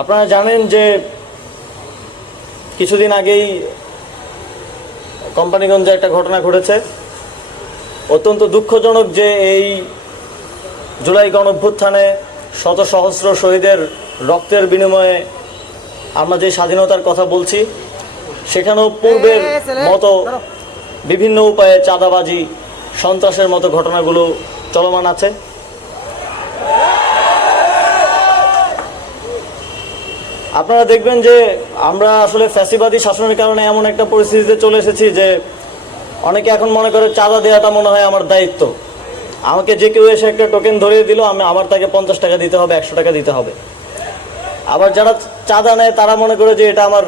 আপনারা জানেন যে কিছুদিন আগেই কোম্পানিগঞ্জে একটা ঘটনা ঘটেছে। অত্যন্ত দুঃখজনক যে এই জুলাই গণ অভ্যুত্থানে শত সহস্র শহীদের রক্তের বিনিময়ে আমরা যে স্বাধীনতার কথা বলছি সেখানেও পূর্বের মতো বিভিন্ন উপায়ে চাঁদাবাজি সন্ত্রাসের মতো ঘটনাগুলো চলমান আছে। আপনারা দেখবেন যে আমরা আসলে ফ্যাসিবাদী শাসনের কারণে এমন একটা পরিস্থিতিতে চলে এসেছি যে অনেকে এখন মনে করে চাঁদা দেওয়াটা মনে হয় আমার দায়িত্ব। আমাকে যে কেউ এসে একটা টোকেন ধরিয়ে দিল, আমি আমার তাকে পঞ্চাশ টাকা দিতে হবে, একশো টাকা দিতে হবে। আবার যারা চাঁদা নেয়, তারা মনে করে যে এটা আমার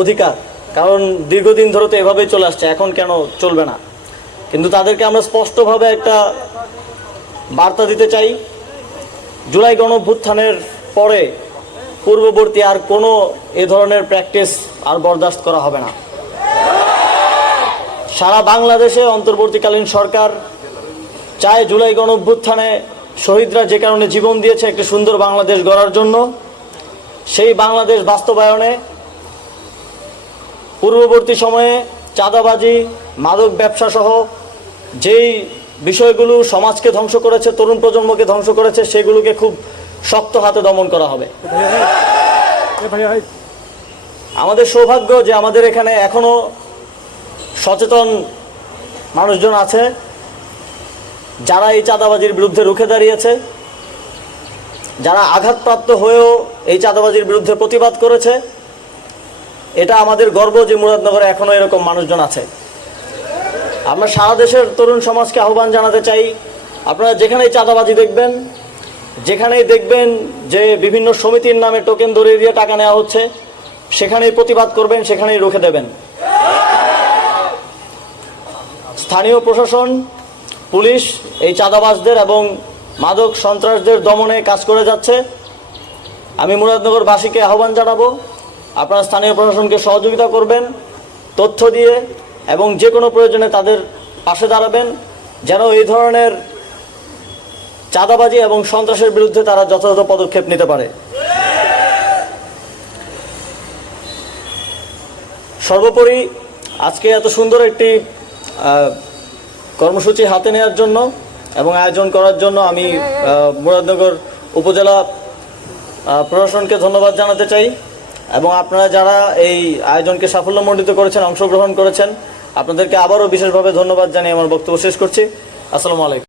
অধিকার। কারণ দীর্ঘদিন ধরে তো এভাবেই চলে আসছে, এখন কেন চলবে না? কিন্তু তাদেরকে আমরা স্পষ্টভাবে একটা বার্তা দিতে চাই। জুলাই গণভ্যুত্থানের পরে পূর্ববর্তী আর কোনো এ ধরনের প্র্যাকটিস আর বরদাস্ত করা হবে না। সারা বাংলাদেশে অন্তর্বর্তীকালীন সরকার চায় জুলাই গণভ্যুত্থানে শহীদরা যে কারণে জীবন দিয়েছে একটি সুন্দর বাংলাদেশ গড়ার জন্য, সেই বাংলাদেশ বাস্তবায়নে পূর্ববর্তী সময়ে চাঁদাবাজি, মাদক ব্যবসা সহ যেই বিষয়গুলো সমাজকে ধ্বংস করেছে, তরুণ প্রজন্মকে ধ্বংস করেছে, সেগুলোকে খুব শক্ত হাতে দমন করা হবে। আমাদের সৌভাগ্য যে আমাদের এখানে এখনও সচেতন মানুষজন আছে যারা এই চাঁদাবাজির বিরুদ্ধে রুখে দাঁড়িয়েছে যারা আঘাতপ্রাপ্ত হয়েও এই চাঁদাবাজির বিরুদ্ধে প্রতিবাদ করেছে। এটা আমাদের গর্ব যে মুরাদনগরে এখনও এরকম মানুষজন আছে। আমরা সারা দেশের তরুণ সমাজকে আহ্বান জানাতে চাই আপনারা যেখানেই চাঁদাবাজি দেখবেন যেখানেই দেখবেন যে বিভিন্ন সমিতির নামে টোকেন ধরিয়ে দিয়ে টাকা নেওয়া হচ্ছে, সেখানেই প্রতিবাদ করবেন, সেখানেই রুখে দেবেন। স্থানীয় প্রশাসন, পুলিশ, এই চাঁদাবাজদের এবং মাদক সন্ত্রাসদের দমনে কাজ করে যাচ্ছে। আমি মুরাদনগরবাসীকে আহ্বান জানাব, আপনারা স্থানীয় প্রশাসনকে সহযোগিতা করবেন, তথ্য দিয়ে এবং যে কোনো প্রয়োজনে তাদের পাশে দাঁড়াবেন, যেন এই ধরনের চাঁদাবাজি এবং সন্ত্রাসের বিরুদ্ধে তারা যথাযথ পদক্ষেপ নিতে পারে। সর্বোপরি আজকে এত সুন্দর একটি কর্মসূচি হাতে নেওয়ার জন্য এবং আয়োজন করার জন্য আমি মুরাদনগর উপজেলা প্রশাসনকে ধন্যবাদ জানাতে চাই এবং আপনারা যারা এই আয়োজনকে সাফল্যমণ্ডিত করেছেন, অংশগ্রহণ করেছেন, আপনাদেরকে আবারও বিশেষভাবে ধন্যবাদ জানিয়ে আমার বক্তব্য শেষ করছি। আসসালামু আলাইকুম।